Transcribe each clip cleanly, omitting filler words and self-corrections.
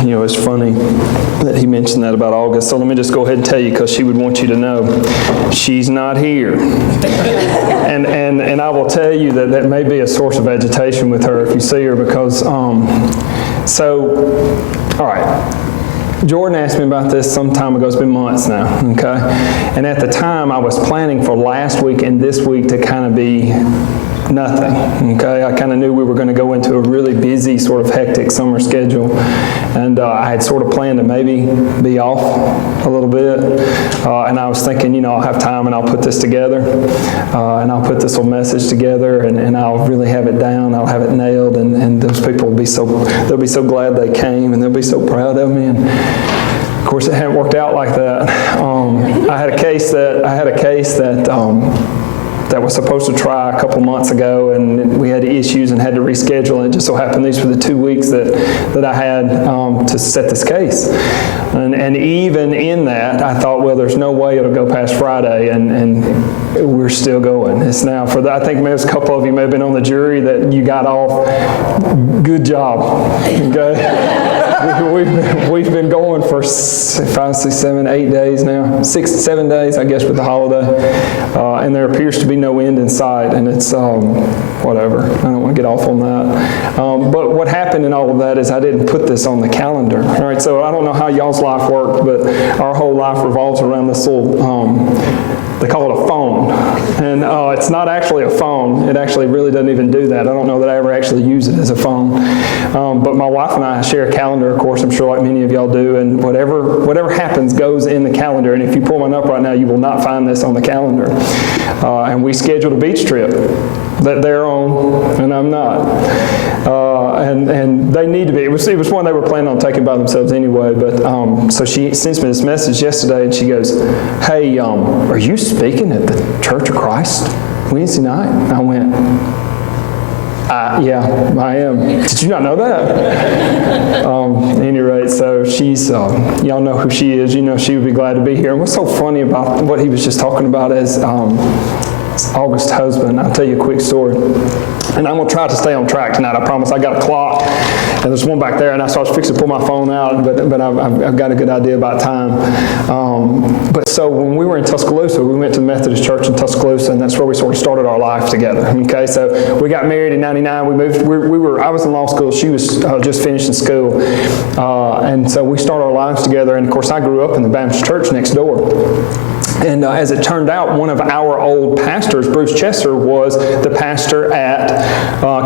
It's funny that he mentioned that about August. So let me just go ahead and tell you, because she would want you to know, she's not here. And I will tell you that may be a source of agitation with her if you see her, because, all right. Jordan asked me about this some time ago. It's been months now, okay? And at the time, I was planning for last week and this week to kind of be nothing, okay? I kind of knew we were going to go into a really busy, sort of hectic summer schedule. And I had sort of planned to maybe be off a little bit. And I was thinking, I'll have time and I'll put this together. And I'll put this little message together and I'll really have it down. I'll have it nailed. And those people will they'll be so glad they came, and they'll be so proud of me. And of course, it hadn't worked out like that. I had a case that was supposed to try a couple months ago, and we had issues and had to reschedule, and it just so happened these were the 2 weeks that I had to set this case. And even in that, I thought, well, there's no way it'll go past Friday, and we're still going. It's now I think maybe a couple of you may have been on the jury that you got off. Good job, okay? We've been going for 5, 6, 7, 8 days now. 6, 7 days, I guess, with the holiday. And there appears to be no end in sight, and it's whatever. I don't want to get off on that. But what happened in all of that is I didn't put this on the calendar. All right, so I don't know how y'all's life worked, but our whole life revolves around this little they call it a phone. And it's not actually a phone. It actually really doesn't even do that. I don't know that I ever actually use it as a phone. But my wife and I share a calendar, of course, I'm sure like many of y'all do, and whatever happens goes in the calendar. And if you pull one up right now, you will not find this on the calendar. And we scheduled a beach trip that they're on, and I'm not. And they need to be. It was one they were planning on taking by themselves anyway. But so she sends me this message yesterday, and she goes, "Hey, are you speaking at the Church of Christ Wednesday night?" And I went, "Yeah, I am." "Did you not know that?" At any rate, so she's, y'all know who she is. She would be glad to be here. And what's so funny about what he was just talking about is August's husband. I'll tell you a quick story. And I'm going to try to stay on track tonight, I promise. I got a clock, and there's one back there, and I was fixing to pull my phone out, but I've got a good idea about time. But so when we were in Tuscaloosa, we went to the Methodist Church in Tuscaloosa, and that's where we sort of started our life together. Okay, so we got married in '99. We moved. I was in law school. She was just finishing school, and so we started our lives together. And of course, I grew up in the Baptist church next door. And as it turned out, one of our old pastors, Bruce Chesser, was the pastor at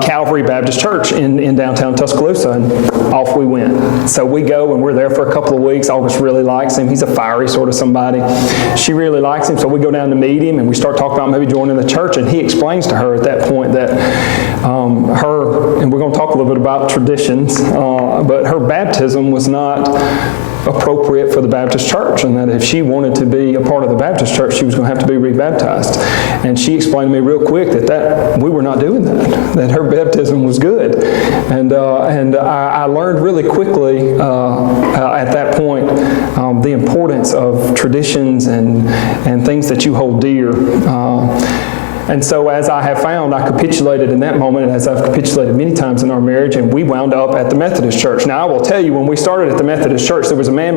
Calvary Baptist Church in downtown Tuscaloosa, and off we went. So we go, and we're there for a couple of weeks. August really likes him. He's a fiery sort of somebody. She really likes him, so we go down to meet him, and we start talking about maybe joining the church, and he explains to her at that point that and we're going to talk a little bit about traditions, but her baptism was not appropriate for the Baptist church, and that if she wanted to be a part of the Baptist church, she was going to have to be rebaptized. And she explained to me real quick that we were not doing that her baptism was good. And I learned really quickly at that point the importance of traditions and things that you hold dear. And so as I have found, I capitulated in that moment, and as I've capitulated many times in our marriage, and we wound up at the Methodist church. Now, I will tell you, when we started at the Methodist church, there was a man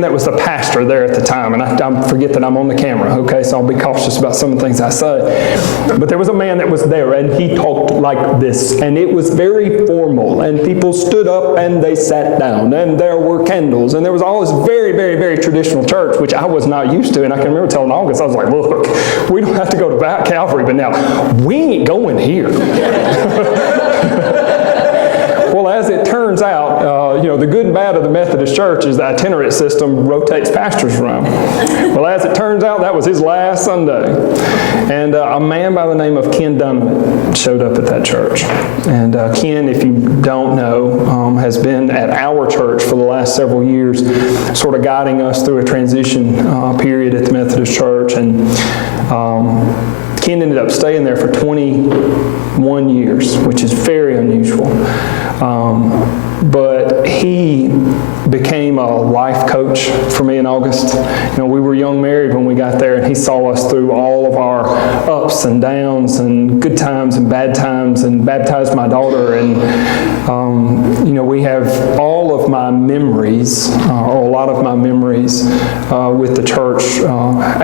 that was the pastor there at the time, and I forget that I'm on the camera, okay, so I'll be cautious about some of the things I say. But there was a man that was there, and he talked like this, and it was very formal, and people stood up and they sat down, and there were candles, and there was all this very, very, very traditional church, which I was not used to. And I can remember telling August, I was like, look, we don't have to go to Calvary, but now we ain't going here. Well, as it turns out, the good and bad of the Methodist church is the itinerant system rotates pastors around. Well, as it turns out, that was his last Sunday. And a man by the name of Ken Dunman showed up at that church. And Ken, if you don't know, has been at our church for the last several years, sort of guiding us through a transition period at the Methodist church. And Ken ended up staying there for 21 years, which is very unusual. But he became a life coach for me in August. We were young married when we got there, and he saw us through all of our ups and downs and good times and bad times, and baptized my daughter. And, we have all of my memories, or a lot of my memories with the church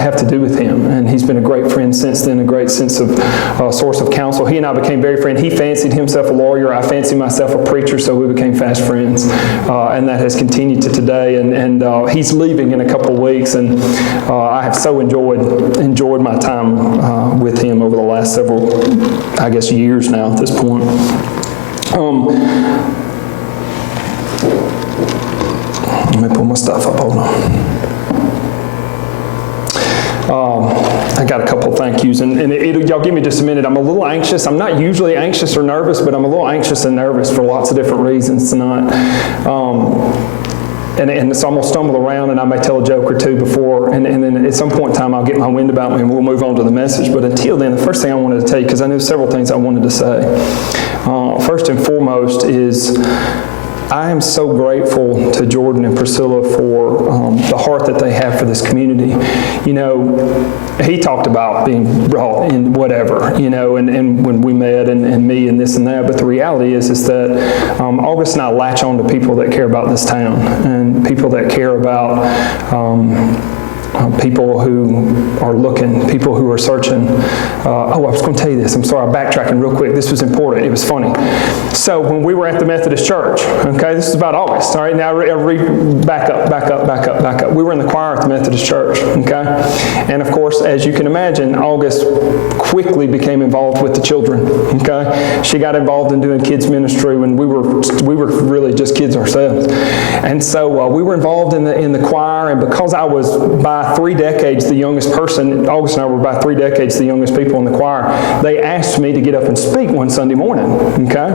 have to do with him. And he's been a great friend since then, a great source of counsel. He and I became very friends. He fancied himself a lawyer. I fancied myself a preacher, so we became fast friends. And that has continued to today. And he's leaving in a couple of weeks, and I have so enjoyed my time with him over the last several, years now at this point. Let me pull my stuff up. Hold on. I got a couple of thank yous, and y'all give me just a minute. I'm a little anxious. I'm not usually anxious or nervous, but I'm a little anxious and nervous for lots of different reasons tonight. And so I'm going to stumble around, and I may tell a joke or two before, and then at some point in time I'll get my wind about me and we'll move on to the message. But until then, the first thing I wanted to tell you, because I knew several things I wanted to say. First and foremost is I am so grateful to Jordan and Priscilla for the heart that they have for this community. He talked about being brought in whatever, and when we met and me and this and that. But the reality is that August and I latch on to people that care about this town and people that care about people who are looking, people who are searching. I was going to tell you this. I'm sorry, I'm backtracking real quick. This was important. It was funny. So when we were at the Methodist Church, okay, this is about August. All right, now back up. We were in the choir at the Methodist Church, okay? And of course, as you can imagine, August quickly became involved with the children, okay? She got involved in doing kids ministry when we were really just kids ourselves. And so we were involved in the choir, and because I was by 3 decades the youngest person, August and I were by 3 decades the youngest people in the choir, they asked me to get up and speak one Sunday morning, okay?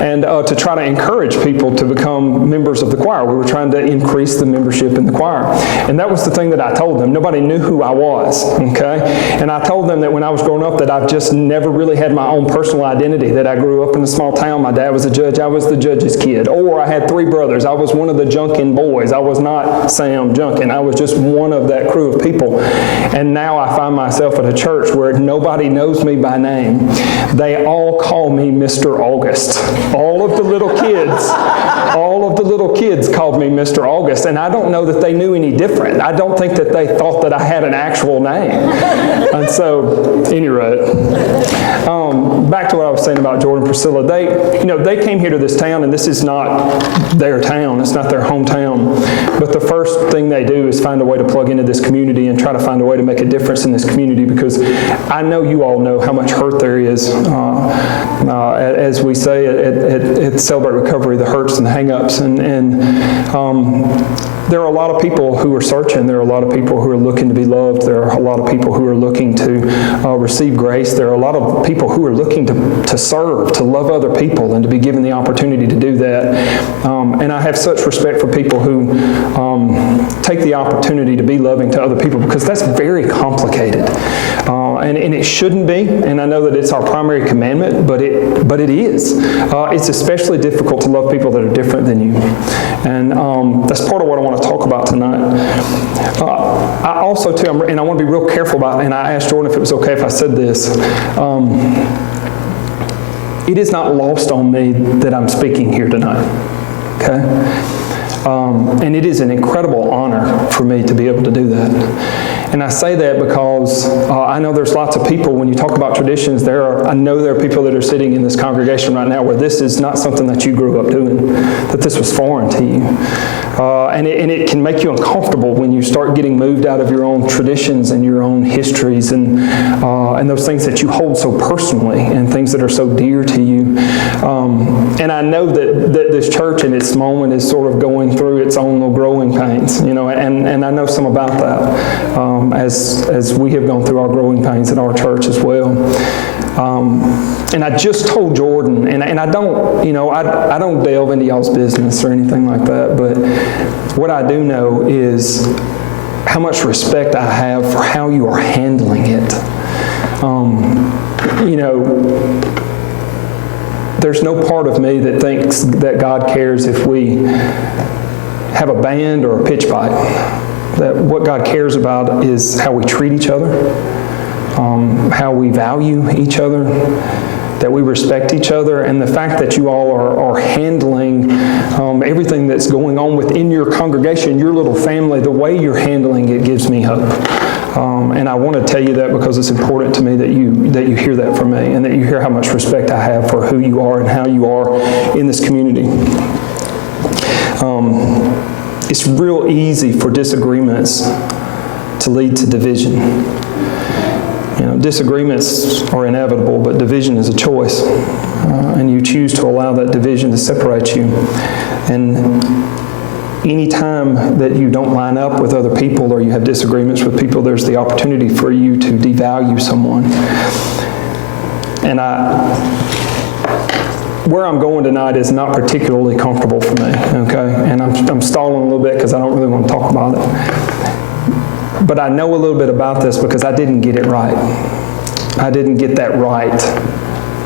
And to try to encourage people to become members of the choir. We were trying to increase the membership in the choir. And that was the thing that I told them. Nobody knew who I was, okay? And I told them that when I was growing up that I've just never really had my own personal identity, that I grew up in a small town. My dad was a judge. I was the judge's kid. Or I had 3 brothers. I was one of the Junkin boys. I was not Sam Junkin. I was just one of that crew of people. And now I find myself at a church where nobody knows me by name. They all call me Mr. August. All of the little kids called me Mr. August, and I don't know that they knew any different. I don't think that they thought that I had an actual name. And so, anyway, back to what I was saying about Jordan and Priscilla. They came here to this town, and this is not their town. It's not their hometown. But the first thing they do is find a way to plug into this community and try to find a way to make a difference in this community, because I know you all know how much hurt there is. As we say at Celebrate Recovery, the hurts and the hang-ups. And there are a lot of people who are searching. There are a lot of people who are looking to be loved. There are a lot of people who are looking to receive grace. There are a lot of people who are looking to serve, to love other people, and to be given the opportunity to do that. And I have such respect for people who take the opportunity to be loving to other people, because that's very complicated. And it shouldn't be, and I know that it's our primary commandment, but it is. It's especially difficult to love people that are different than you. And that's part of what I want to talk about tonight. I also, too, and I want to be real careful about it, and I asked Jordan if it was okay if I said this. It is not lost on me that I'm speaking here tonight, okay? And it is an incredible honor for me to be able to do that. And I say that because I know there's lots of people, when you talk about traditions, I know there are people that are sitting in this congregation right now where this is not something that you grew up doing, that this was foreign to you. And it can make you uncomfortable when you start getting moved out of your own traditions and your own histories and those things that you hold so personally and things that are so dear to you. And I know that this church in its moment is sort of going through its own little growing pains, and I know some about that. As we have gone through our growing pains at our church as well. And I just told Jordan, and I don't, I don't delve into y'all's business or anything like that, but what I do know is how much respect I have for how you are handling it. There's no part of me that thinks that God cares if we have a band or a pitch fight. That what God cares about is how we treat each other, how we value each other, that we respect each other, and the fact that you all are handling everything that's going on within your congregation, your little family, the way you're handling it gives me hope. And I want to tell you that because it's important to me that you hear that from me, and that you hear how much respect I have for who you are and how you are in this community. It's real easy for disagreements to lead to division. Disagreements are inevitable, but division is a choice. And you choose to allow that division to separate you. And any time that you don't line up with other people or you have disagreements with people, there's the opportunity for you to devalue someone. And where I'm going tonight is not particularly comfortable for me, okay? And I'm stalling a little bit because I don't really want to talk about it. But I know a little bit about this because I didn't get it right. I didn't get that right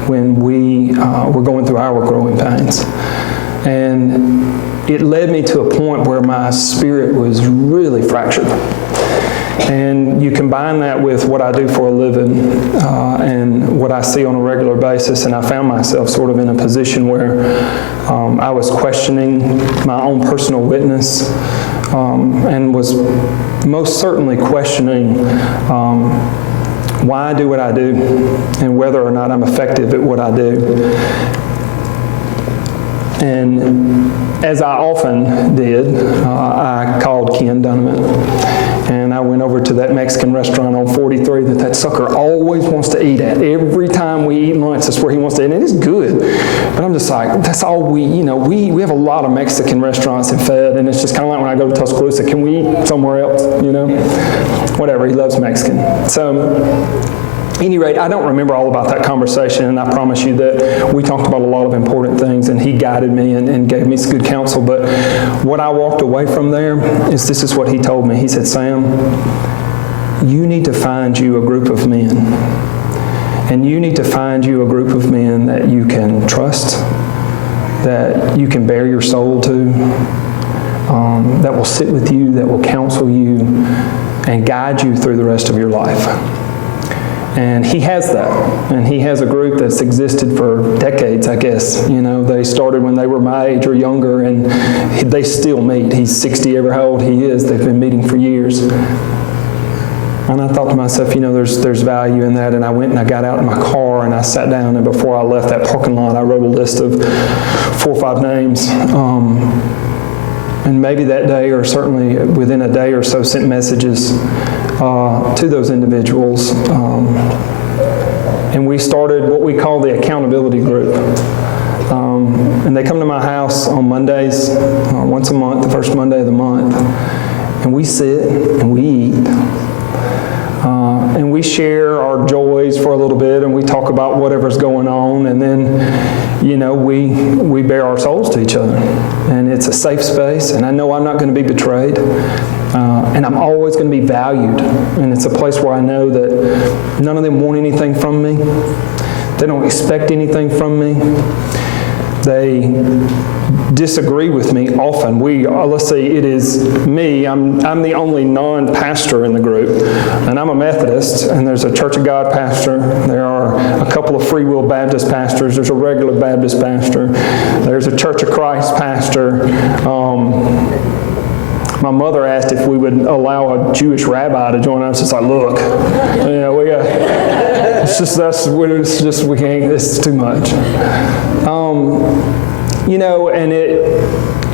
when we were going through our growing pains. And it led me to a point where my spirit was really fractured. And you combine that with what I do for a living and what I see on a regular basis, and I found myself sort of in a position where I was questioning my own personal witness and was most certainly questioning why I do what I do and whether or not I'm effective at what I do. And as I often did, I called Ken Donovan. And I went over to that Mexican restaurant on 43 that sucker always wants to eat at. Every time we eat lunch, that's where he wants to eat. And it is good. But I'm just like, that's all we have a lot of Mexican restaurants in Fed. And it's just kind of like when I go to Tuscaloosa, can we eat somewhere else, Whatever, he loves Mexican. So, at any rate, I don't remember all about that conversation, and I promise you that we talked about a lot of important things, and he guided me and gave me some good counsel. But what I walked away from there is this is what he told me. He said, Sam, you need to find you a group of men, and you need to find you a group of men that you can trust, that you can bare your soul to, that will sit with you, that will counsel you, and guide you through the rest of your life. And he has that. And he has a group that's existed for decades, I guess. They started when they were my age or younger, and they still meet. He's 60, how old he is. They've been meeting for years. And I thought to myself, there's value in that. And I went and I got out in my car and I sat down, and before I left that parking lot, I wrote a list of 4 or 5 names. And maybe that day, or certainly within a day or so, sent messages to those individuals. And we started what we call the accountability group. And they come to my house on Mondays, once a month, the first Monday of the month. And we sit and we eat. And we share our joys for a little bit, and we talk about whatever's going on, and then, we bare our souls to each other. And it's a safe space, and I know I'm not going to be betrayed, and I'm always going to be valued. And it's a place where I know that none of them want anything from me. They don't expect anything from me. They disagree with me often. Let's say it is me. I'm the only non-pastor in the group, and I'm a Methodist, and there's a Church of God pastor. There are a couple of Free Will Baptist pastors. There's a regular Baptist pastor. There's a Church of Christ pastor. My mother asked if we would allow a Jewish rabbi to join us. It's like, look, we got. It's just us. We can't. It's too much. And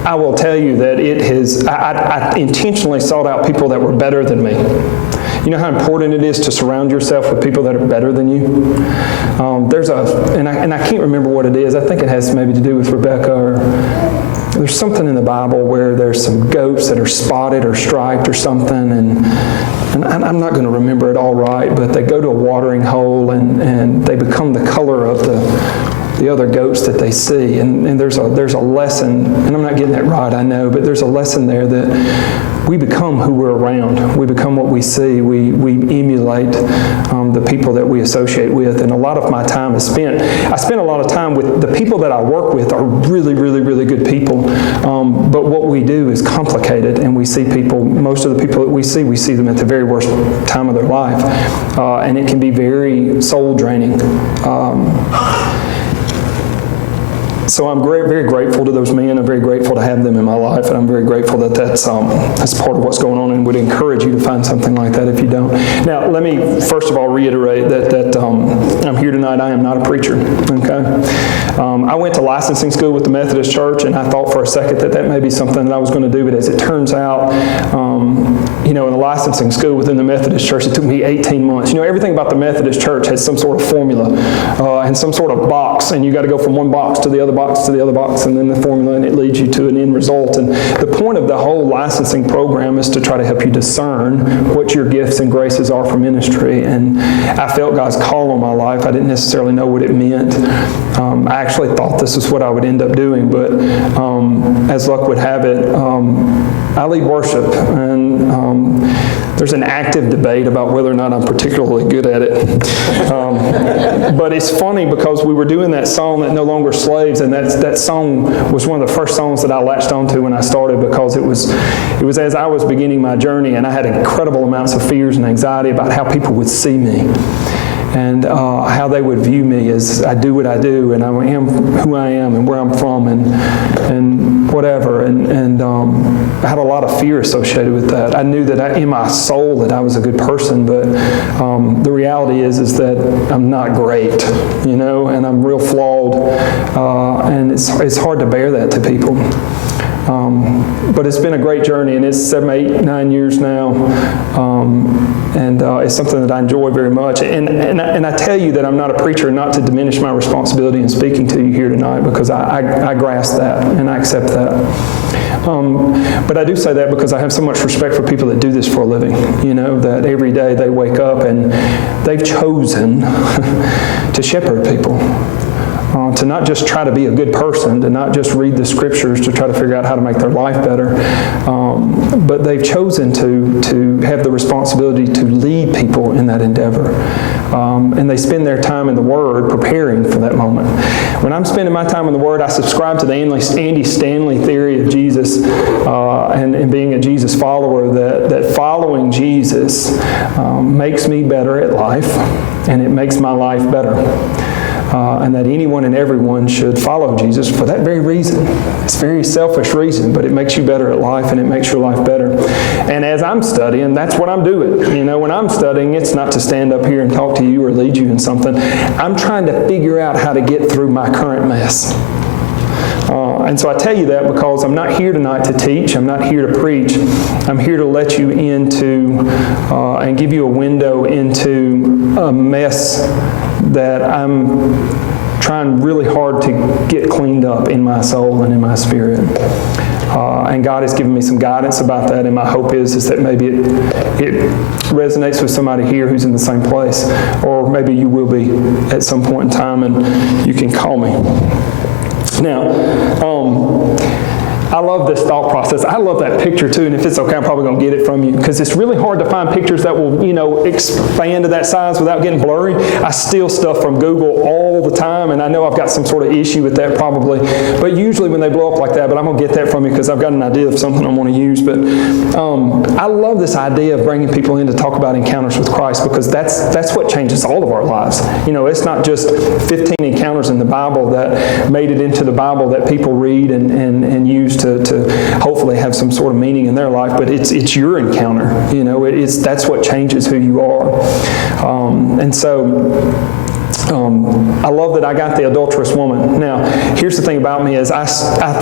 I will tell you that it has. I intentionally sought out people that were better than me. You know how important it is to surround yourself with people that are better than you. And I can't remember what it is. I think it has maybe to do with Rebecca, or there's something in the Bible where there's some goats that are spotted or striped or something, and I'm not going to remember it all right, but they go to a watering hole and they become the color of the other goats that they see. And there's a lesson, and I'm not getting that right, I know, but there's a lesson there that we become who we're around. We become what we see. We emulate the people that we associate with. And a lot of my time is spent. I spend a lot of time with the people that I work with are really, really, really good people. But what we do is complicated, and we see people, most of the people that we see them at the very worst time of their life. And it can be very soul draining. So I'm very grateful to those men. I'm very grateful to have them in my life, and I'm very grateful that that's part of what's going on, and would encourage you to find something like that if you don't. Now, let me first of all reiterate that I'm here tonight. I am not a preacher, okay? I went to licensing school with the Methodist Church, and I thought for a second that may be something that I was going to do, but as it turns out, in the licensing school within the Methodist Church, it took me 18 months. Everything about the Methodist Church has some sort of formula and some sort of box, and you got to go from one box to the other box to the other box, and then the formula, and it leads you to an end result. And the point of the whole licensing program is to try to help you discern what your gifts and graces are for ministry. And I felt God's call on my life. I didn't necessarily know what it meant. I actually thought this is what I would end up doing, but as luck would have it, I lead worship, and there's an active debate about whether or not I'm particularly good at it. But it's funny because we were doing that song, That No Longer Slaves, and that song was one of the first songs that I latched onto when I started, because it was as I was beginning my journey, and I had incredible amounts of fears and anxiety about how people would see me, and how they would view me as I do what I do, and I am who I am, and where I'm from, and whatever. And I had a lot of fear associated with that. I knew that in my soul that I was a good person, but the reality is that I'm not great, and I'm real flawed, and it's hard to bear that to people. But it's been a great journey, and it's 7, 8, 9 years now, and it's something that I enjoy very much. And I tell you that I'm not a preacher, not to diminish my responsibility in speaking to you here tonight, because I grasp that and I accept that. But I do say that because I have so much respect for people that do this for a living, that every day they wake up and they've chosen to shepherd people. To not just try to be a good person, to not just read the scriptures to try to figure out how to make their life better, but they've chosen to have the responsibility to lead people in that endeavor. And they spend their time in the Word preparing for that moment. When I'm spending my time in the Word, I subscribe to the Andy Stanley theory of Jesus and being a Jesus follower, that following Jesus makes me better at life, and it makes my life better. And that anyone and everyone should follow Jesus for that very reason. It's a very selfish reason, but it makes you better at life, and it makes your life better. And as I'm studying, that's what I'm doing. When I'm studying, it's not to stand up here and talk to you or lead you in something. I'm trying to figure out how to get through my current mess. And so I tell you that because I'm not here tonight to teach. I'm not here to preach. I'm here to let you into and give you a window into a mess that I'm trying really hard to get cleaned up in my soul and in my spirit. And God has given me some guidance about that, and my hope is that maybe it resonates with somebody here who's in the same place, or maybe you will be at some point in time, and you can call me. Now, I love this thought process. I love that picture too, and if it's okay, I'm probably going to get it from you, because it's really hard to find pictures that will, expand to that size without getting blurry. I steal stuff from Google all the time, and I know I've got some sort of issue with that probably, but usually when they blow up like that, but I'm going to get that from you because I've got an idea of something I want to use. But I love this idea of bringing people in to talk about encounters with Christ, because that's what changes all of our lives. It's not just 15 encounters in the Bible that made it into the Bible that people read and use to hopefully have some sort of meaning in their life, but it's your encounter. That's what changes who you are. And so I love that I got the adulterous woman. Now, here's the thing about me is I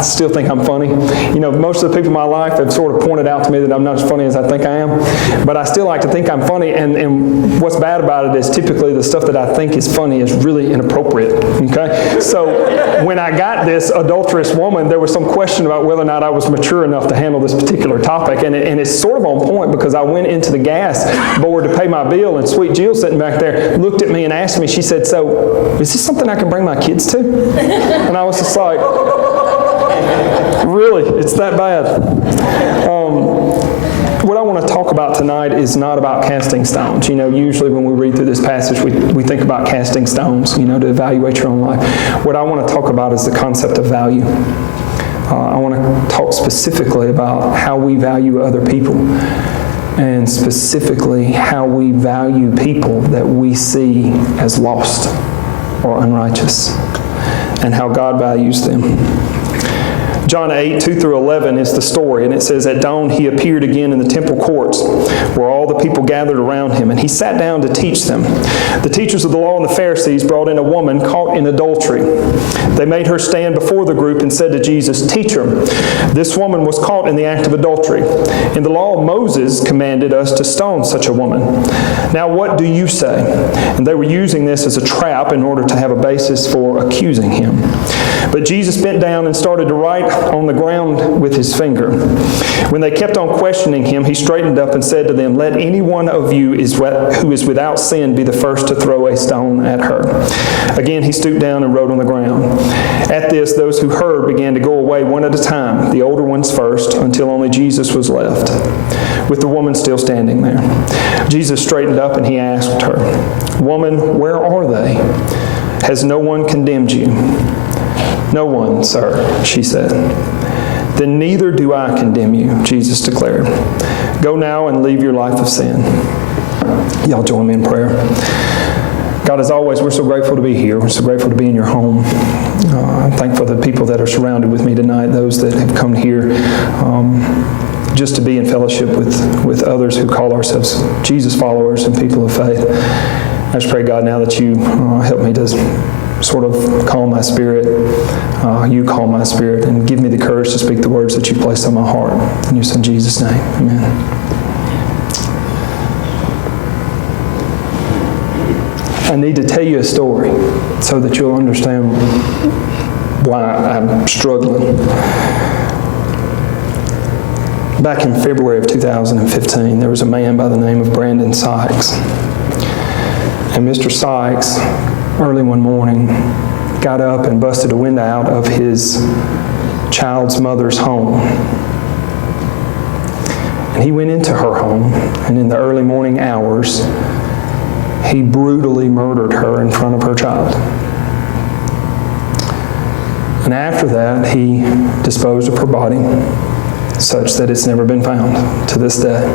still think I'm funny. Most of the people in my life have sort of pointed out to me that I'm not as funny as I think I am, but I still like to think I'm funny, and what's bad about it is typically the stuff that I think is funny is really inappropriate, okay? So when I got this adulterous woman, there was some question about whether or not I was mature enough to handle this particular topic, and it's sort of on point, because I went into the gas board to pay my bill, and Sweet Jill sitting back there looked at me and asked me, she said, said, so is this something I can bring my kids to? And I was just like, really? It's that bad? What I want to talk about tonight is not about casting stones. Usually when we read through this passage, we think about casting stones, to evaluate your own life. What I want to talk about is the concept of value. I want to talk specifically about how we value other people, and specifically how we value people that we see as lost or unrighteous, and how God values them. John 8, 2 through 11 is the story, and it says, at dawn he appeared again in the temple courts, where all the people gathered around him, and he sat down to teach them. The teachers of the law and the Pharisees brought in a woman caught in adultery. They made her stand before the group and said to Jesus, Teacher, this woman was caught in the act of adultery. In the law of Moses commanded us to stone such a woman. Now what do you say? And they were using this as a trap in order to have a basis for accusing him. But Jesus bent down and started to write on the ground with his finger. When they kept on questioning him, he straightened up and said to them, Let any one of you who is without sin be the first to throw a stone at her. Again, he stooped down and wrote on the ground. At this, those who heard began to go away one at a time, the older ones first, until only Jesus was left, with the woman still standing there. Jesus straightened up and he asked her, Woman, where are they? Has no one condemned you? No one, sir, she said. Then neither do I condemn you, Jesus declared. Go now and leave your life of sin. Y'all join me in prayer. God, as always, we're so grateful to be here. We're so grateful to be in your home. I'm thankful for the people that are surrounded with me tonight, those that have come here just to be in fellowship with others who call ourselves Jesus followers and people of faith. I just pray, God, now that you help me to sort of calm my spirit, you calm my spirit, and give me the courage to speak the words that you placed on my heart. In your Son Jesus' name, amen. I need to tell you a story so that you'll understand why I'm struggling. Back in February of 2015, there was a man by the name of Brandon Sykes. And Mr. Sykes, early one morning, got up and busted a window out of his child's mother's home. And he went into her home, and in the early morning hours, he brutally murdered her in front of her child. And after that, he disposed of her body such that it's never been found to this day.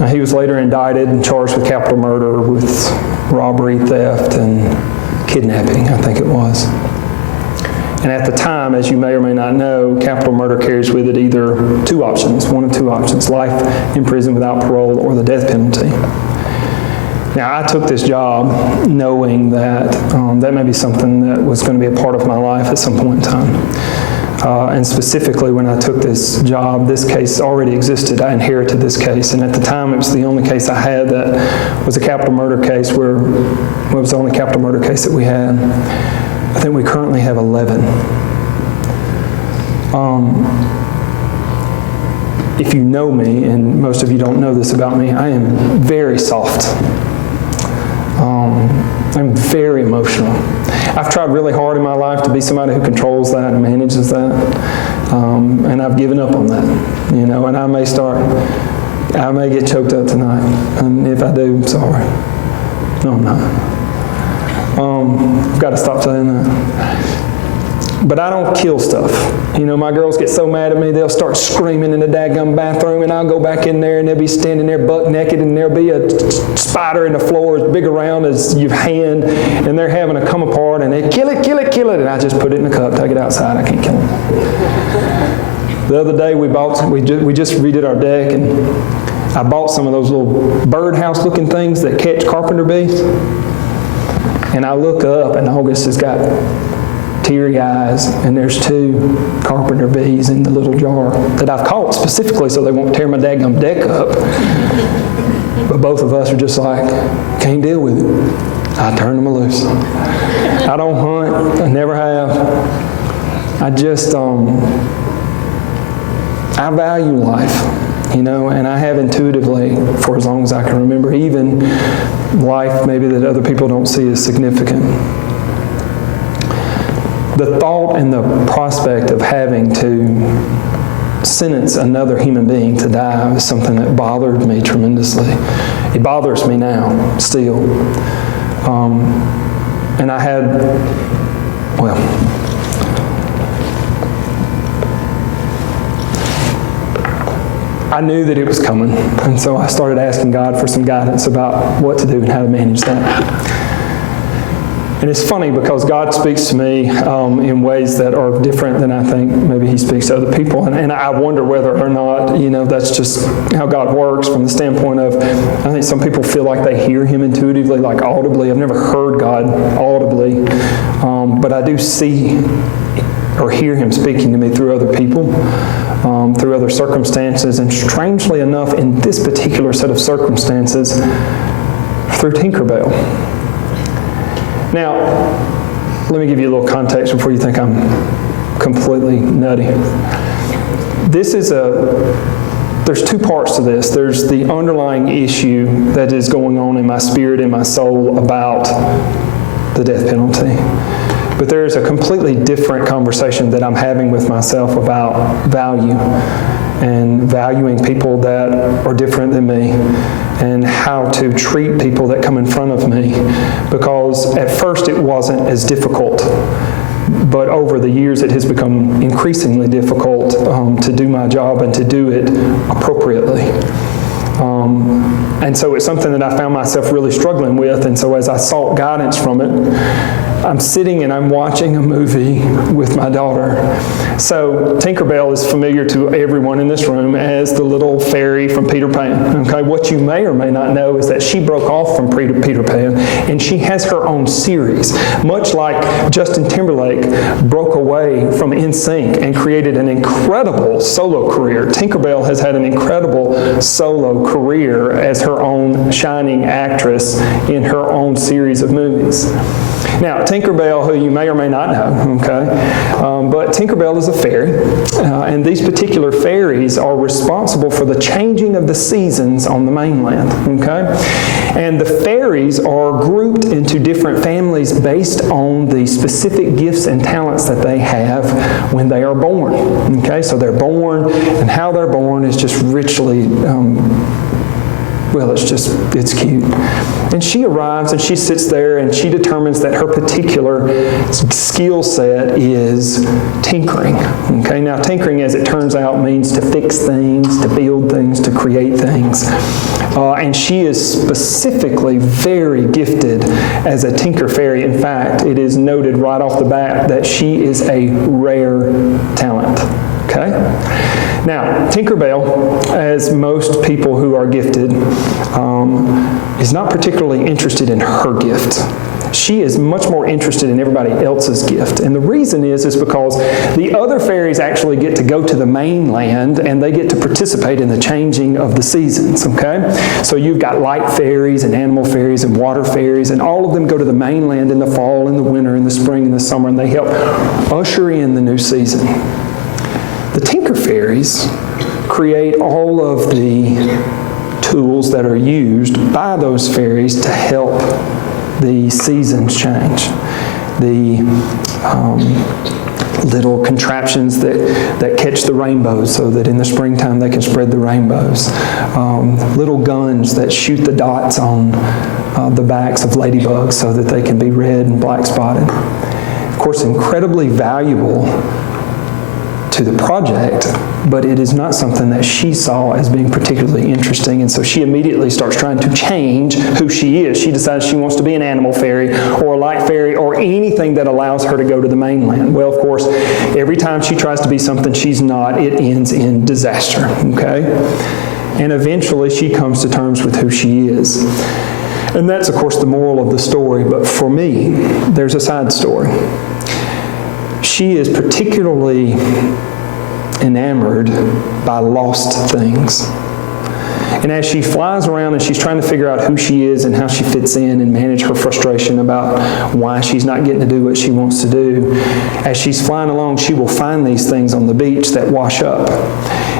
Now, he was later indicted and charged with capital murder, with robbery, theft, and kidnapping, I think it was. And at the time, as you may or may not know, capital murder carries with it either one of two options, life in prison without parole or the death penalty. Now, I took this job knowing that that may be something that was going to be a part of my life at some point in time. And specifically, when I took this job, this case already existed. I inherited this case, and at the time, it was the only case I had that was a capital murder case it was the only capital murder case that we had. I think we currently have 11. If you know me, and most of you don't know this about me, I am very soft. I'm very emotional. I've tried really hard in my life to be somebody who controls that and manages that, and I've given up on that, and I may get choked up tonight, and if I do, I'm sorry. No, I'm not. I've got to stop saying that. But I don't kill stuff. My girls get so mad at me, they'll start screaming in the daggum bathroom, and I'll go back in there, and they'll be standing there buck naked, and there'll be a spider in the floor as big around as your hand, and they're having to come apart, and they kill it, and I just put it in a cup, take it outside, I can't kill it. The other day we just redid our deck, and I bought some of those little birdhouse looking things that catch carpenter bees, and I look up, and August has got teary eyes, and there's 2 carpenter bees in the little jar that I've caught specifically so they won't tear my daggum deck up. But both of us are just like, can't deal with it. I turn them loose. I don't hunt. I never have. I just, I value life. and I have intuitively for as long as I can remember, even life maybe that other people don't see as significant. The thought and the prospect of having to sentence another human being to die is something that bothered me tremendously. It bothers me now, still. And I had, I knew that it was coming, and so I started asking God for some guidance about what to do and how to manage that. And it's funny because God speaks to me in ways that are different than I think maybe He speaks to other people. And I wonder whether or not, that's just how God works from the standpoint of, I think some people feel like they hear Him intuitively, like audibly. I've never heard God audibly, but I do see or hear Him speaking to me through other people, through other circumstances, and strangely enough, in this particular set of circumstances, through Tinkerbell. Now, let me give you a little context before you think I'm completely nutty. There's two parts to this. There's the underlying issue that is going on in my spirit and my soul about the death penalty. But there's a completely different conversation that I'm having with myself about value and valuing people that are different than me and how to treat people that come in front of me. Because at first it wasn't as difficult, but over the years it has become increasingly difficult to do my job and to do it appropriately. And so it's something that I found myself really struggling with, and so as I sought guidance from it, I'm sitting and I'm watching a movie with my daughter. So Tinkerbell is familiar to everyone in this room as the little fairy from Peter Pan. Okay, what you may or may not know is that she broke off from Peter Pan, and she has her own series. Much like Justin Timberlake broke away from NSYNC and created an incredible solo career, Tinkerbell has had an incredible solo career as her own shining actress in her own series of movies. Now, Tinkerbell, who you may or may not know, but Tinkerbell is a fairy, and these particular fairies are responsible for the changing of the seasons on the mainland, And the fairies are grouped into different families based on the specific gifts and talents that they have when they are born, So they're born, and how they're born is just richly it's cute. And she arrives and she sits there and she determines that her particular skill set is tinkering. Now tinkering, as it turns out, means to fix things, to build things, to create things. And she is specifically very gifted as a tinker fairy. In fact, it is noted right off the bat that she is a rare talent. Now, Tinkerbell, as most people who are gifted, is not particularly interested in her gift. She is much more interested in everybody else's gift. And the reason is because the other fairies actually get to go to the mainland and they get to participate in the changing of the seasons, So you've got light fairies and animal fairies and water fairies, and all of them go to the mainland in the fall, in the winter, in the spring, in the summer, and they help usher in the new season. The Tinker Fairies create all of the tools that are used by those fairies to help the seasons change. The little contraptions that catch the rainbows so that in the springtime they can spread the rainbows. Little guns that shoot the dots on the backs of ladybugs so that they can be red and black spotted. Of course, incredibly valuable to the project, but it is not something that she saw as being particularly interesting, and so she immediately starts trying to change who she is. She decides she wants to be an animal fairy or a light fairy or anything that allows her to go to the mainland. Well, of course, every time she tries to be something she's not, it ends in disaster, And eventually she comes to terms with who she is. And that's, of course, the moral of the story, but for me, there's a side story. She is particularly enamored by lost things. And as she flies around and she's trying to figure out who she is and how she fits in and manage her frustration about why she's not getting to do what she wants to do, as she's flying along, she will find these things on the beach that wash up.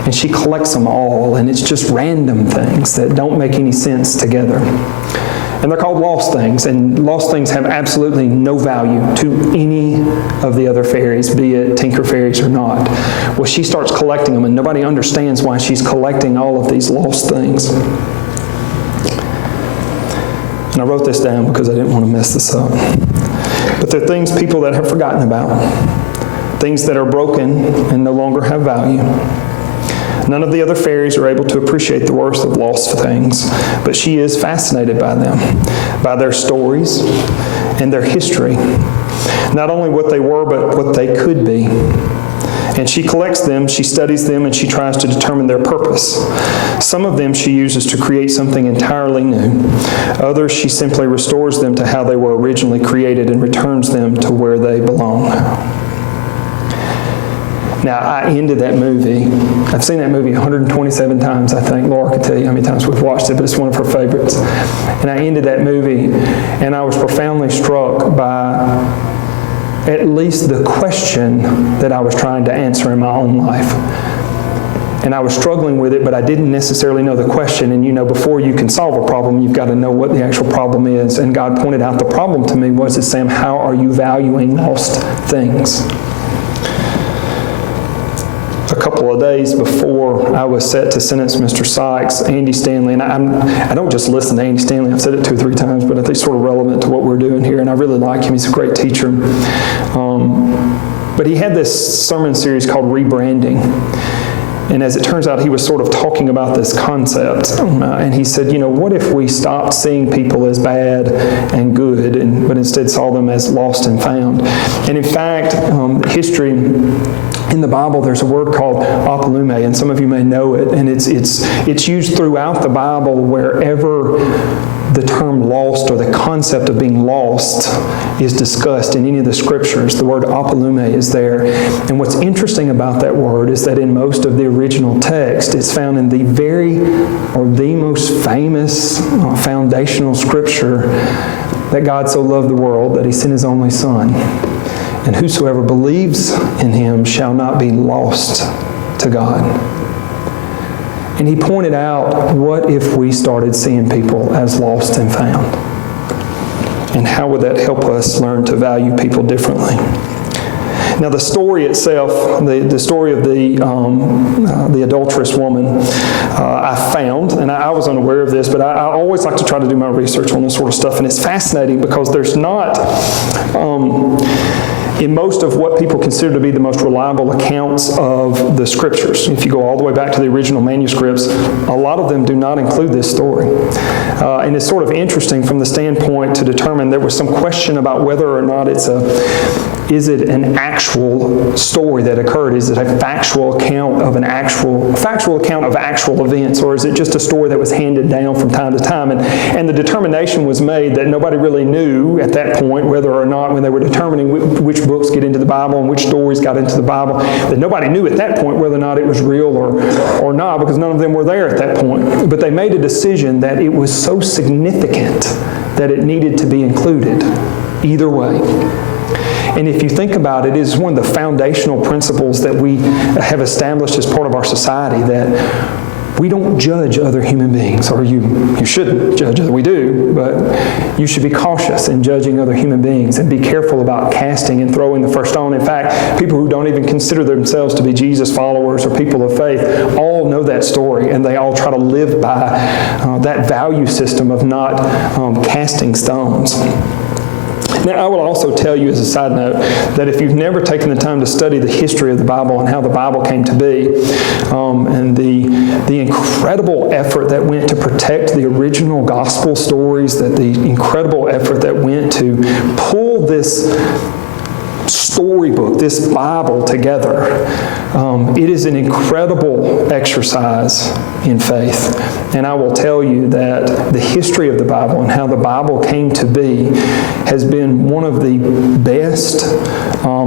And she collects them all, and it's just random things that don't make any sense together. And they're called lost things, and lost things have absolutely no value to any of the other fairies, be it Tinker Fairies or not. Well, she starts collecting them, and nobody understands why she's collecting all of these lost things. And I wrote this down because I didn't want to mess this up. But they're things people that have forgotten about, things that are broken and no longer have value. None of the other fairies are able to appreciate the worth of lost things, but she is fascinated by them, by their stories and their history. Not only what they were, but what they could be. And she collects them, she studies them, and she tries to determine their purpose. Some of them she uses to create something entirely new. Others she simply restores them to how they were originally created and returns them to where they belong. Now, I ended that movie. I've seen that movie 127 times, I think. Laura could tell you how many times we've watched it, but it's one of her favorites. And I ended that movie, and I was profoundly struck by at least the question that I was trying to answer in my own life. And I was struggling with it, but I didn't necessarily know the question. And before you can solve a problem, you've got to know what the actual problem is. And God pointed out the problem to me was, Sam, how are you valuing lost things? A couple of days before I was set to sentence Mr. Sykes, Andy Stanley, and I don't just listen to Andy Stanley, I've said it 2 or 3 times, but I think it's sort of relevant to what we're doing here, and I really like him. He's a great teacher. But he had this sermon series called Rebranding. And as it turns out, he was sort of talking about this concept. And he said, what if we stopped seeing people as bad and good, but instead saw them as lost and found? And in fact, history in the Bible, there's a word called apalume, and some of you may know it. And it's used throughout the Bible wherever the term lost or the concept of being lost is discussed in any of the scriptures. The word apalume is there. And what's interesting about that word is that in most of the original text, it's found in the most famous foundational scripture that God so loved the world that He sent His only Son. And whosoever believes in Him shall not be lost to God. And he pointed out, what if we started seeing people as lost and found? And how would that help us learn to value people differently? Now, the story itself, the story of the adulterous woman, I found, and I was unaware of this, but I always like to try to do my research on this sort of stuff, and it's fascinating because there's not... in most of what people consider to be the most reliable accounts of the scriptures, if you go all the way back to the original manuscripts, a lot of them do not include this story. And it's sort of interesting from the standpoint to determine there was some question about whether or not is it an actual story that occurred? Is it a factual account of actual events, or is it just a story that was handed down from time to time? And the determination was made that nobody really knew at that point whether or not, when they were determining which books get into the Bible and which stories got into the Bible, that nobody knew at that point whether or not it was real or not, because none of them were there at that point. But they made a decision that it was so significant that it needed to be included either way. And if you think about it, it is one of the foundational principles that we have established as part of our society, that we don't judge other human beings, or you shouldn't judge other. We do, but you should be cautious in judging other human beings and be careful about casting and throwing the first stone. In fact, people who don't even consider themselves to be Jesus followers or people of faith all know that story, and they all try to live by that value system of not casting stones. Now, I will also tell you as a side note that if you've never taken the time to study the history of the Bible and how the Bible came to be, and the incredible effort that went to protect the original gospel stories, that the incredible effort that went to pull this storybook, this Bible together, it is an incredible exercise in faith. And I will tell you that the history of the Bible and how the Bible came to be has been one of the best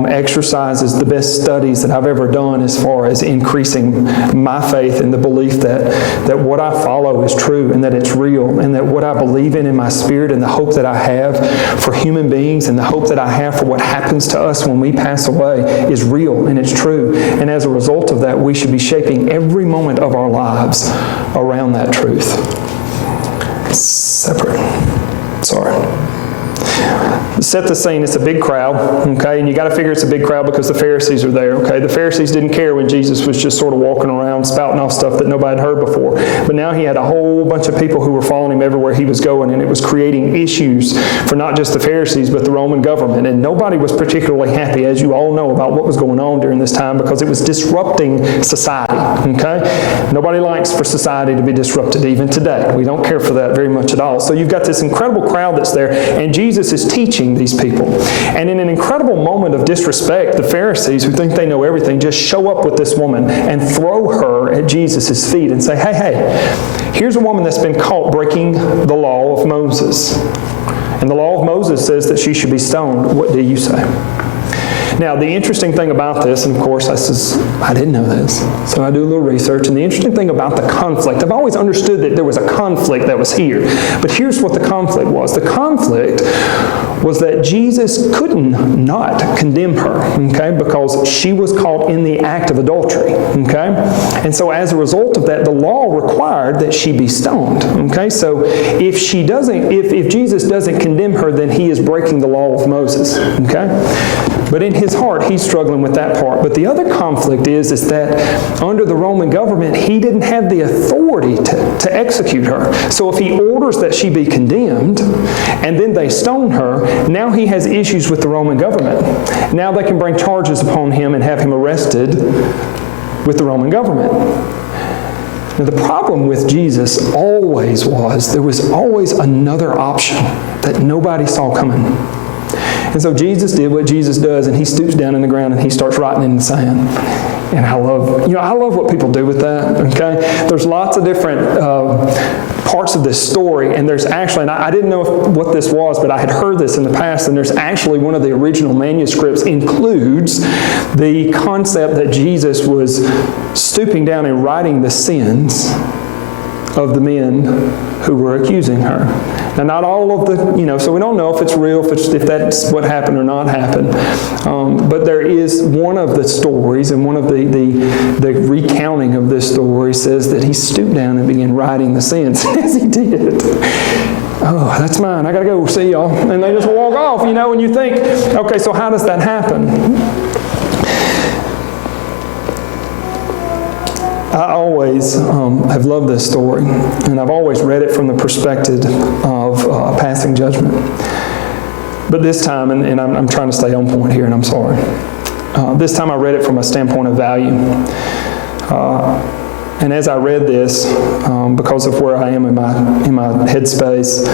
exercises, the best studies that I've ever done as far as increasing my faith in the belief that what I follow is true and that it's real, and that what I believe in my spirit and the hope that I have for human beings and the hope that I have for what happens to us when we pass away is real and it's true. And as a result of that, we should be shaping every moment of our lives around that truth. Set the scene, it's a big crowd, okay? And you got to figure it's a big crowd because the Pharisees are there, okay? The Pharisees didn't care when Jesus was just sort of walking around spouting off stuff that nobody had heard before. But now he had a whole bunch of people who were following him everywhere he was going, and it was creating issues for not just the Pharisees, but the Roman government. And nobody was particularly happy, as you all know, about what was going on during this time because it was disrupting society, okay? Nobody likes for society to be disrupted, even today. We don't care for that very much at all. So you've got this incredible crowd that's there, and Jesus is teaching these people. And in an incredible moment of disrespect, the Pharisees, who think they know everything, just show up with this woman and throw her at Jesus' feet and say, hey, here's a woman that's been caught breaking the law of Moses. And the law of Moses says that she should be stoned. What do you say? Now, the interesting thing about this, and of course, I didn't know this, so I do a little research, and the interesting thing about the conflict, I've always understood that there was a conflict that was here, but here's what the conflict was. The conflict was that Jesus couldn't not condemn her, okay, because she was caught in the act of adultery, okay? And so as a result of that, the law required that she be stoned, okay? So if Jesus doesn't condemn her, then he is breaking the law of Moses, okay? But in his heart, he's struggling with that part. But the other conflict is that under the Roman government, he didn't have the authority to execute her. So if he orders that she be condemned, and then they stone her, now he has issues with the Roman government. Now they can bring charges upon him and have him arrested with the Roman government. Now the problem with Jesus always was, there was always another option that nobody saw coming. And so Jesus did what Jesus does, and he stoops down in the ground and he starts writing in the sand. And I love what people do with that, okay? There's lots of different parts of this story, and there's actually, and I didn't know what this was, but I had heard this in the past, and there's actually one of the original manuscripts includes the concept that Jesus was stooping down and writing the sins of the men who were accusing her. Now, not all of the, so we don't know if it's real, if that's what happened or not happened. But there is one of the stories, and one of the recounting of this story says that he stooped down and began writing the sins as he did. Oh, that's mine. I got to go see y'all. And they just walk off, and you think, okay, so how does that happen? I always have loved this story, and I've always read it from the perspective of passing judgment. But this time, and I'm trying to stay on point here, and I'm sorry. This time I read it from a standpoint of value. And as I read this, because of where I am in my headspace,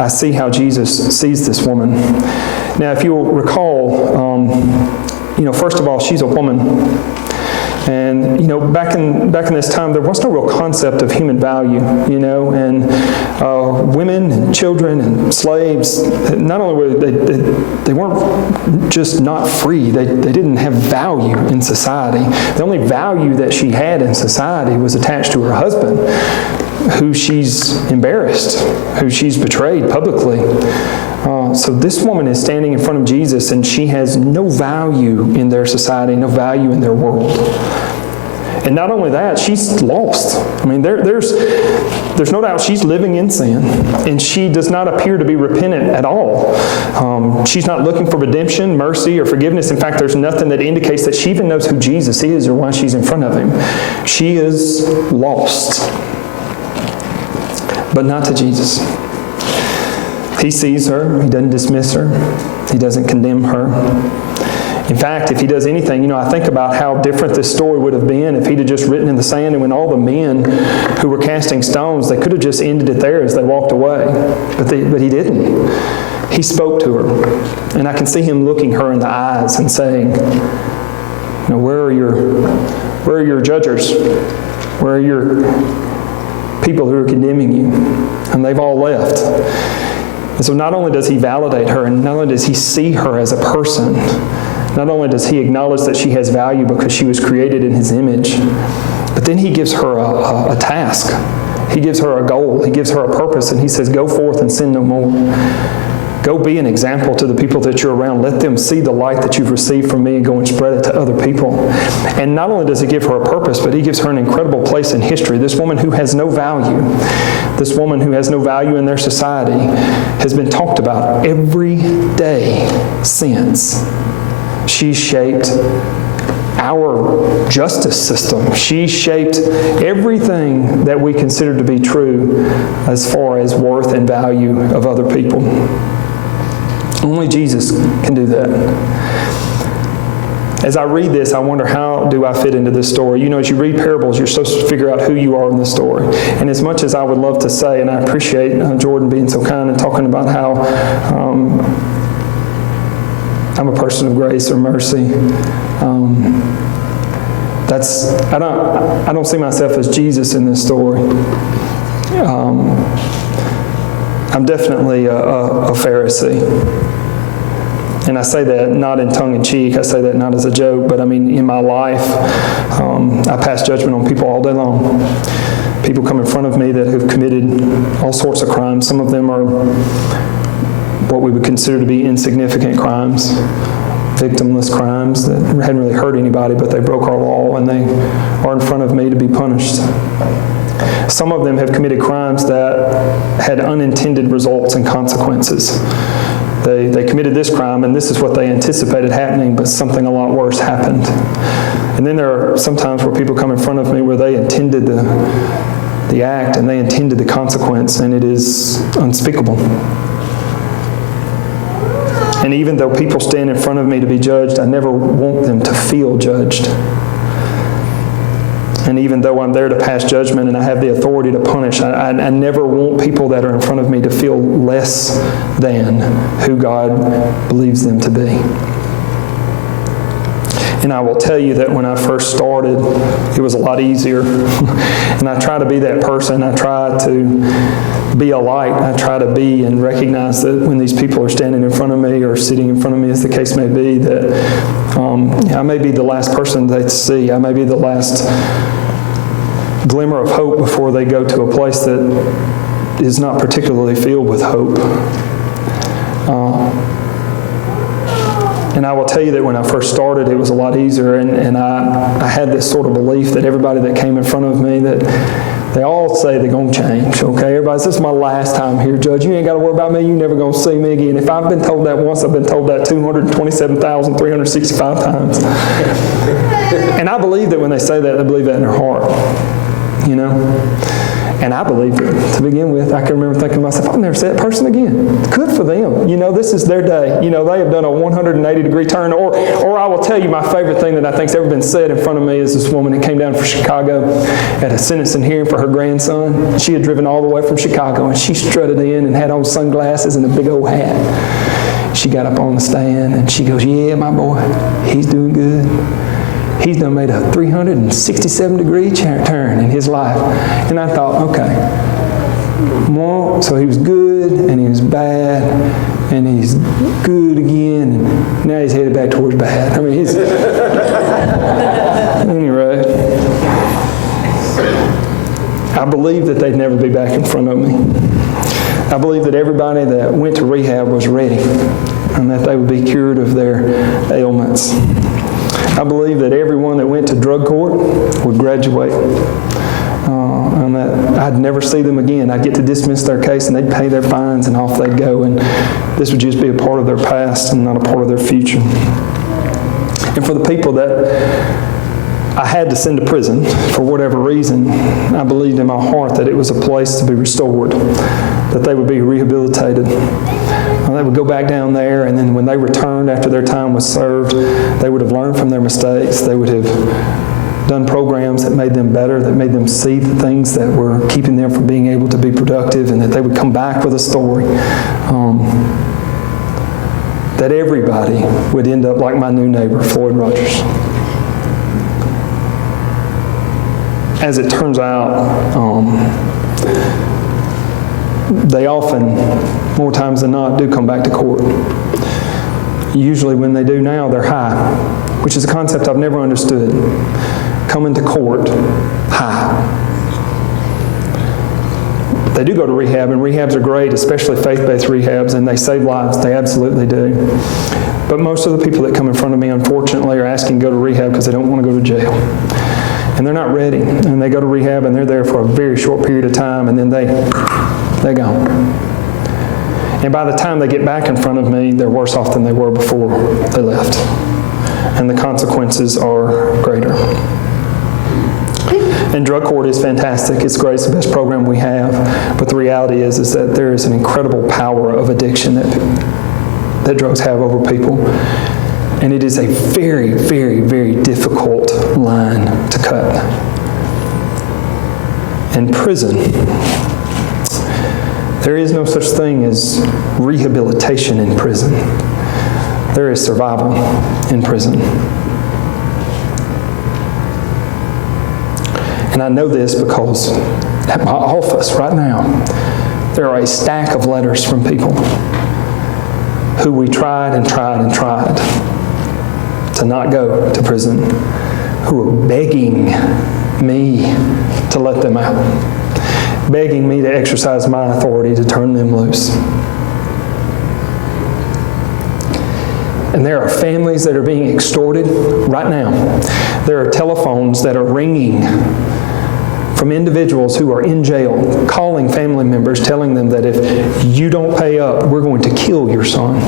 I see how Jesus sees this woman. Now, if you'll recall, first of all, she's a woman. And, back in this time, there was no real concept of human value, and women and children and slaves, not only were they weren't just not free, they didn't have value in society. The only value that she had in society was attached to her husband, who she's embarrassed, who she's betrayed publicly. So this woman is standing in front of Jesus, and she has no value in their society, no value in their world. And not only that, she's lost. I mean, there's no doubt she's living in sin, and she does not appear to be repentant at all. She's not looking for redemption, mercy, or forgiveness. In fact, there's nothing that indicates that she even knows who Jesus is or why she's in front of him. She is lost, but not to Jesus. He sees her. He doesn't dismiss her. He doesn't condemn her. In fact, if he does anything, I think about how different this story would have been if he'd have just written in the sand, and when all the men who were casting stones, they could have just ended it there as they walked away. But he didn't. He spoke to her. And I can see him looking her in the eyes and saying, where are your judges? Where are your people who are condemning you? And they've all left. And so not only does he validate her, and not only does he see her as a person, not only does he acknowledge that she has value because she was created in his image, but then he gives her a task. He gives her a goal. He gives her a purpose, and he says, go forth and sin no more. Go be an example to the people that you're around. Let them see the light that you've received from me and go and spread it to other people. And not only does he give her a purpose, but he gives her an incredible place in history. This woman who has no value, this woman who has no value in their society, has been talked about every day since. She shaped our justice system. She shaped everything that we consider to be true as far as worth and value of other people. Only Jesus can do that. As I read this, I wonder, how do I fit into this story? You know, as you read parables, you're supposed to figure out who you are in the story. And as much as I would love to say, and I appreciate Jordan being so kind and talking about how I'm a person of grace or mercy, I don't see myself as Jesus in this story. I'm definitely a Pharisee. And I say that not in tongue-in-cheek. I say that not as a joke, but I mean, in my life, I pass judgment on people all day long. People come in front of me that have committed all sorts of crimes. Some of them are what we would consider to be insignificant crimes, victimless crimes that hadn't really hurt anybody, but they broke our law, and they are in front of me to be punished. Some of them have committed crimes that had unintended results and consequences. They committed this crime, and this is what they anticipated happening, but something a lot worse happened. And then there are some times where people come in front of me where they intended the act, and they intended the consequence, and it is unspeakable. And even though people stand in front of me to be judged, I never want them to feel judged. And even though I'm there to pass judgment and I have the authority to punish, I never want people that are in front of me to feel less than who God believes them to be. And I will tell you that when I first started, it was a lot easier. And I try to be that person. I try to be a light. I try to be and recognize that when these people are standing in front of me or sitting in front of me, as the case may be, that I may be the last person they see. I may be the last glimmer of hope before they go to a place that is not particularly filled with hope. And I will tell you that when I first started, it was a lot easier, and I had this sort of belief that everybody that came in front of me, that they all say they're going to change, okay? Everybody says, this is my last time here, Judge. You ain't got to worry about me. You're never going to see me again. If I've been told that once, I've been told that 227,365 times. And I believe that when they say that, they believe that in their heart, you know? And I believed it to begin with. I can remember thinking to myself, I'll never see that person again. Good for them. You know, this is their day. You know, they have done a 180-degree turn. Or I will tell you, my favorite thing that I think's ever been said in front of me is this woman that came down from Chicago at a sentencing hearing for her grandson. She had driven all the way from Chicago, and she strutted in and had on sunglasses and a big old hat. She got up on the stand, and she goes, yeah, my boy, he's doing good. He's done made a 367-degree turn in his life. And I thought, okay, well, so he was good, and he was bad, and he's good again, and now he's headed back towards bad. I mean, he's... Anyway, I believe that they'd never be back in front of me. I believe that everybody that went to rehab was ready, and that they would be cured of their ailments. I believe that everyone that went to drug court would graduate, and that I'd never see them again. I'd get to dismiss their case, and they'd pay their fines, and off they'd go, and this would just be a part of their past and not a part of their future. And for the people that I had to send to prison for whatever reason, I believed in my heart that it was a place to be restored, that they would be rehabilitated. They would go back down there, and then when they returned after their time was served, they would have learned from their mistakes. They would have done programs that made them better, that made them see the things that were keeping them from being able to be productive, and that they would come back with a story. That everybody would end up like my new neighbor, Floyd Rogers. As it turns out, they often, more times than not, do come back to court. Usually when they do now, they're high, which is a concept I've never understood. Coming to court high. They do go to rehab, and rehabs are great, especially faith-based rehabs, and they save lives. They absolutely do. But most of the people that come in front of me, unfortunately, are asking to go to rehab because they don't want to go to jail. And they're not ready. And they go to rehab, and they're there for a very short period of time, and then they go. And by the time they get back in front of me, they're worse off than they were before they left. And the consequences are greater. And drug court is fantastic. It's great. It's the best program we have. But the reality is that there is an incredible power of addiction that drugs have over people. And it is a very, very, very difficult line to cut. In prison, there is no such thing as rehabilitation in prison. There is survival in prison. And I know this because at my office right now, there are a stack of letters from people who we tried to not go to prison, who are begging me to let them out, begging me to exercise my authority to turn them loose. And there are families that are being extorted right now. There are telephones that are ringing from individuals who are in jail, calling family members, telling them that if you don't pay up, we're going to kill your son.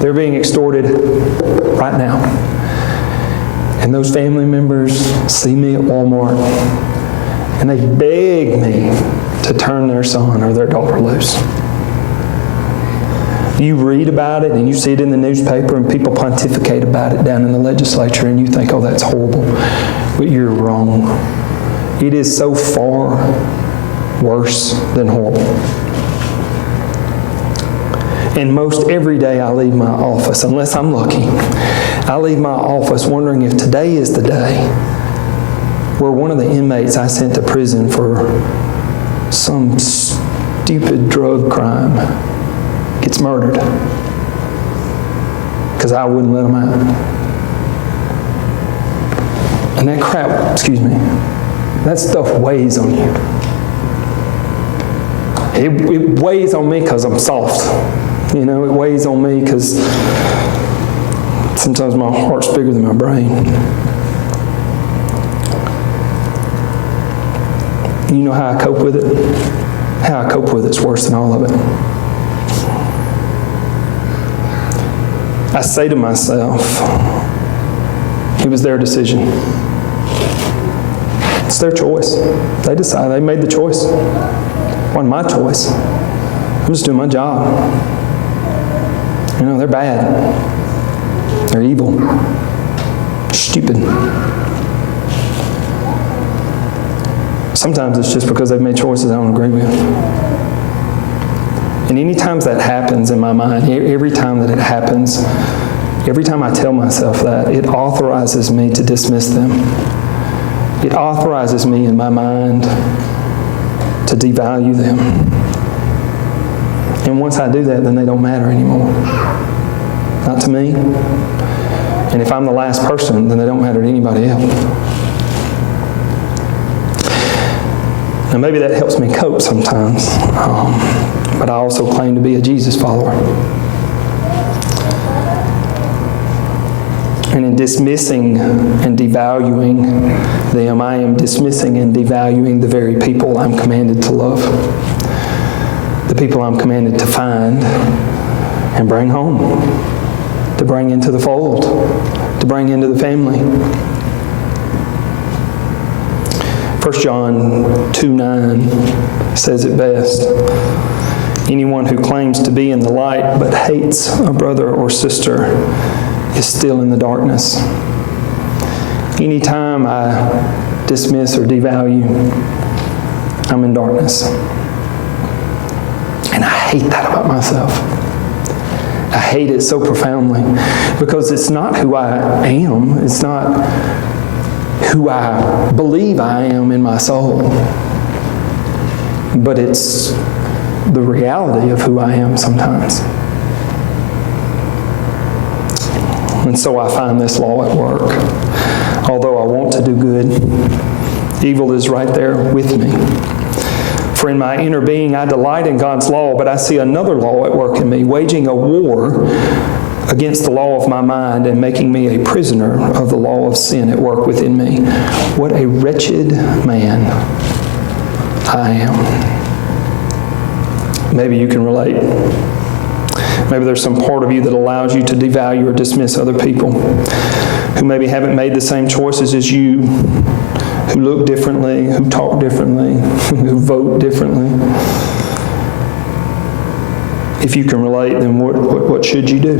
They're being extorted right now. And those family members see me at Walmart, and they beg me to turn their son or their daughter loose. You read about it, and you see it in the newspaper, and people pontificate about it down in the legislature, and you think, oh, that's horrible. But you're wrong. It is so far worse than horrible. And most every day I leave my office, unless I'm lucky, I leave my office wondering if today is the day where one of the inmates I sent to prison for some stupid drug crime gets murdered because I wouldn't let him out. And that crap, that stuff weighs on you. It weighs on me because I'm soft. It weighs on me because sometimes my heart's bigger than my brain. You know how I cope with it? How I cope with it's worse than all of it. I say to myself, it was their decision. It's their choice. They decided. They made the choice. It wasn't my choice. I'm just doing my job. They're bad. They're evil. Stupid. Sometimes it's just because they've made choices I don't agree with. And any times that happens in my mind, every time that it happens, every time I tell myself that, it authorizes me to dismiss them. It authorizes me in my mind to devalue them. And once I do that, then they don't matter anymore. Not to me. And if I'm the last person, then they don't matter to anybody else. Now maybe that helps me cope sometimes. But I also claim to be a Jesus follower. And in dismissing and devaluing them, I am dismissing and devaluing the very people I'm commanded to love. The people I'm commanded to find and bring home, to bring into the fold, to bring into the family. 1 John 2:9 says it best. Anyone who claims to be in the light but hates a brother or sister is still in the darkness. Anytime I dismiss or devalue, I'm in darkness. And I hate that about myself. I hate it so profoundly because it's not who I am. It's not who I believe I am in my soul. But it's the reality of who I am sometimes. And so I find this law at work. Although I want to do good, evil is right there with me. For in my inner being I delight in God's law, but I see another law at work in me, waging a war against the law of my mind and making me a prisoner of the law of sin at work within me. What a wretched man I am. Maybe you can relate. Maybe there's some part of you that allows you to devalue or dismiss other people who maybe haven't made the same choices as you, who look differently, who talk differently, who vote differently. If you can relate, then what should you do?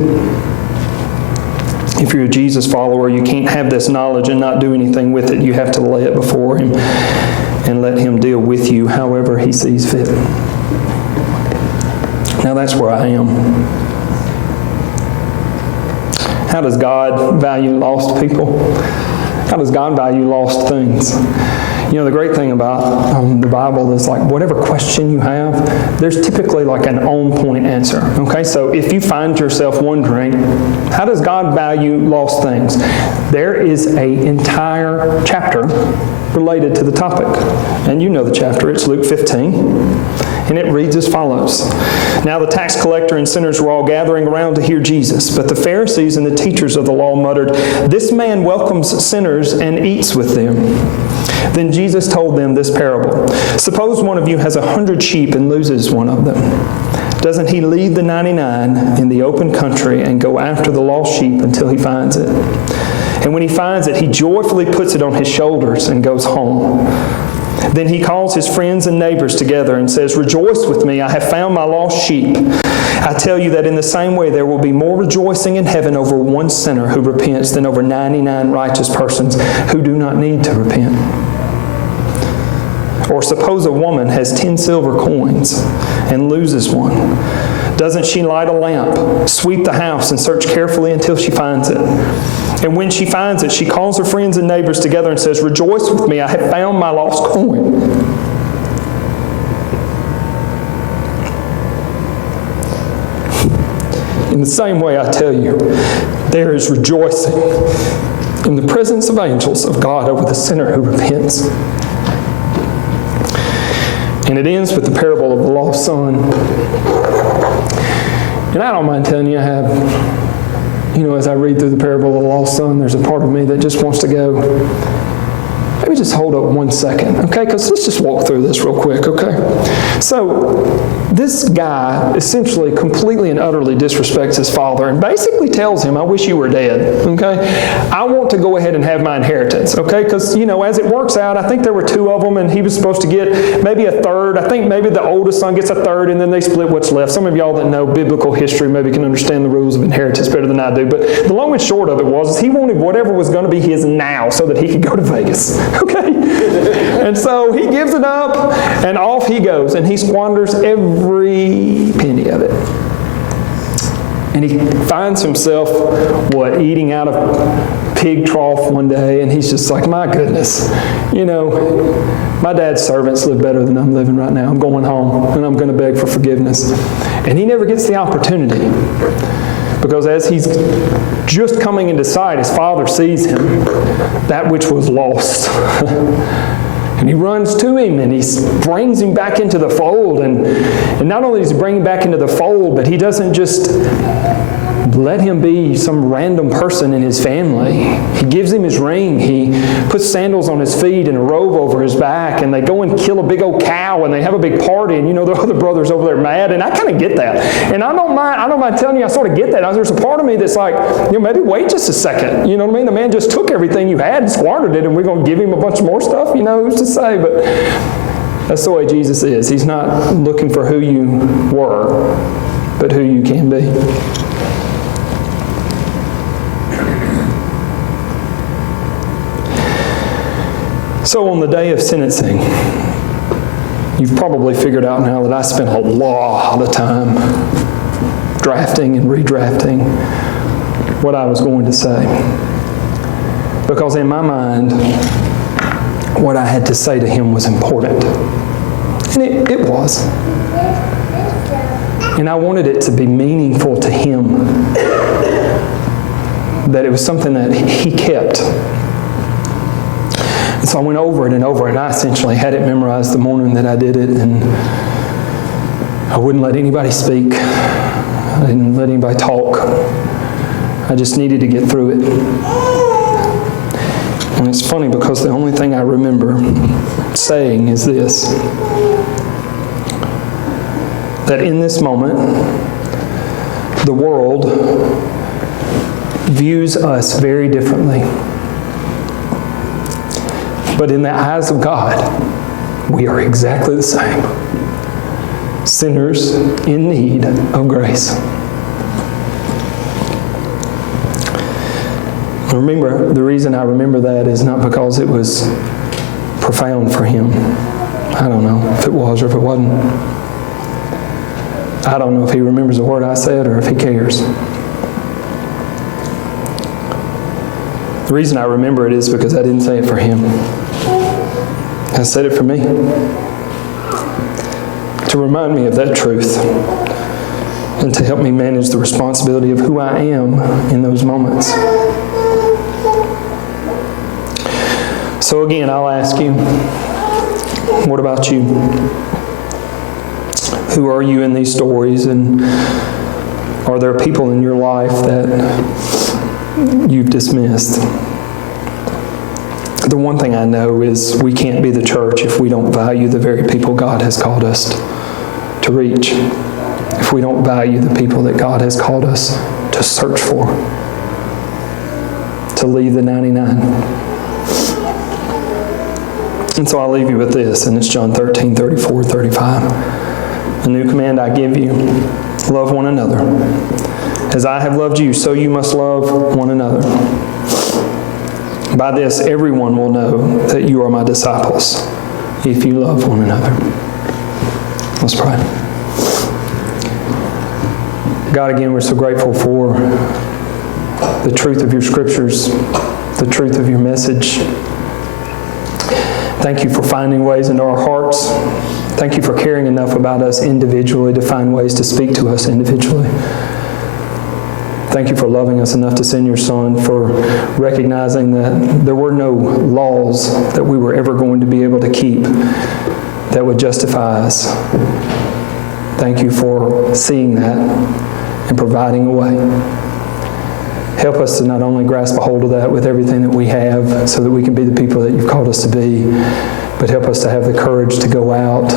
If you're a Jesus follower, you can't have this knowledge and not do anything with it. You have to lay it before Him and let Him deal with you however He sees fit. Now that's where I am. How does God value lost people? How does God value lost things? You know, the great thing about the Bible is like whatever question you have, there's typically like an on-point answer. Okay, so if you find yourself wondering, how does God value lost things? There is an entire chapter related to the topic. And you know the chapter. It's Luke 15. And it reads as follows. Now the tax collector and sinners were all gathering around to hear Jesus, but the Pharisees and the teachers of the law muttered, "This man welcomes sinners and eats with them." Then Jesus told them this parable. Suppose one of you has 100 sheep and loses one of them. Doesn't he leave the 99 in the open country and go after the lost sheep until he finds it? And when he finds it, he joyfully puts it on his shoulders and goes home. Then he calls his friends and neighbors together and says, "Rejoice with me, I have found my lost sheep." I tell you that in the same way there will be more rejoicing in heaven over one sinner who repents than over 99 righteous persons who do not need to repent. Or suppose a woman has 10 silver coins and loses one. Doesn't she light a lamp, sweep the house, and search carefully until she finds it? And when she finds it, she calls her friends and neighbors together and says, "Rejoice with me, I have found my lost coin." In the same way, I tell you, there is rejoicing in the presence of angels of God over the sinner who repents. And it ends with the parable of the lost son. And I don't mind telling you, I have, as I read through the parable of the lost son, there's a part of me that just wants to go, maybe just hold up 1 second, okay? Because let's just walk through this real quick, okay? So this guy essentially completely and utterly disrespects his father and basically tells him, "I wish you were dead, okay? I want to go ahead and have my inheritance, okay?" Because, as it works out, I think there were 2 of them and he was supposed to get maybe a third. I think maybe the oldest son gets a third and then they split what's left. Some of y'all that know biblical history maybe can understand the rules of inheritance better than I do. But the long and short of it was he wanted whatever was going to be his now so that he could go to Vegas. Okay? And so he gives it up, and off he goes, and he squanders every penny of it. And he finds himself, eating out of pig trough one day, and he's just like, my goodness, my dad's servants live better than I'm living right now. I'm going home, and I'm going to beg for forgiveness. And he never gets the opportunity. Because as he's just coming into sight, his father sees him, that which was lost. And he runs to him and he brings him back into the fold. And not only does he bring him back into the fold, but he doesn't just let him be some random person in his family. He gives him his ring. He puts sandals on his feet and a robe over his back, and they go and kill a big old cow, and they have a big party, and the other brothers over there mad, and I kind of get that. And I don't mind telling you, I sort of get that. There's a part of me that's like, maybe wait just a second. You know what I mean? The man just took everything you had and squandered it, and we're going to give him a bunch more stuff? Who's to say? But that's the way Jesus is. He's not looking for who you were, but who you can be. So on the day of sentencing, you've probably figured out now that I spent a lot of time drafting and redrafting what I was going to say. Because in my mind, what I had to say to him was important. And it was. And I wanted it to be meaningful to him. That it was something that he kept. And so I went over it and over it. I essentially had it memorized the morning that I did it, and I wouldn't let anybody speak. I didn't let anybody talk. I just needed to get through it. And it's funny because the only thing I remember saying is this, that in this moment, the world views us very differently. But in the eyes of God, we are exactly the same. Sinners in need of grace. Remember, the reason I remember that is not because it was profound for him. I don't know if it was or if it wasn't. I don't know if he remembers a word I said or if he cares. The reason I remember it is because I didn't say it for him. I said it for me. To remind me of that truth and to help me manage the responsibility of who I am in those moments. So again, I'll ask you, what about you? Who are you in these stories? And are there people in your life that you've dismissed? The one thing I know is we can't be the church if we don't value the very people God has called us to reach. If we don't value the people that God has called us to search for, to leave the 99. And so I'll leave you with this, and it's John 13:34-35. A new command I give you, love one another. As I have loved you, so you must love one another. By this, everyone will know that you are my disciples, if you love one another. Let's pray. God, again, we're so grateful for the truth of your scriptures, the truth of your message. Thank you for finding ways into our hearts. Thank you for caring enough about us individually to find ways to speak to us individually. Thank you for loving us enough to send your Son, for recognizing that there were no laws that we were ever going to be able to keep that would justify us. Thank you for seeing that and providing a way. Help us to not only grasp a hold of that with everything that we have so that we can be the people that you've called us to be, but help us to have the courage to go out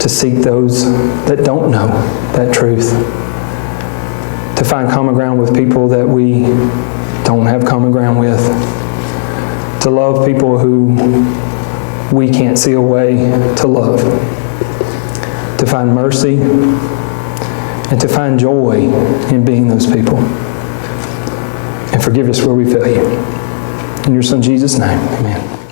to seek those that don't know that truth, to find common ground with people that we don't have common ground with, to love people who we can't see a way to love, to find mercy, and to find joy in being those people. And forgive us where we fail you. In your Son Jesus' name, amen.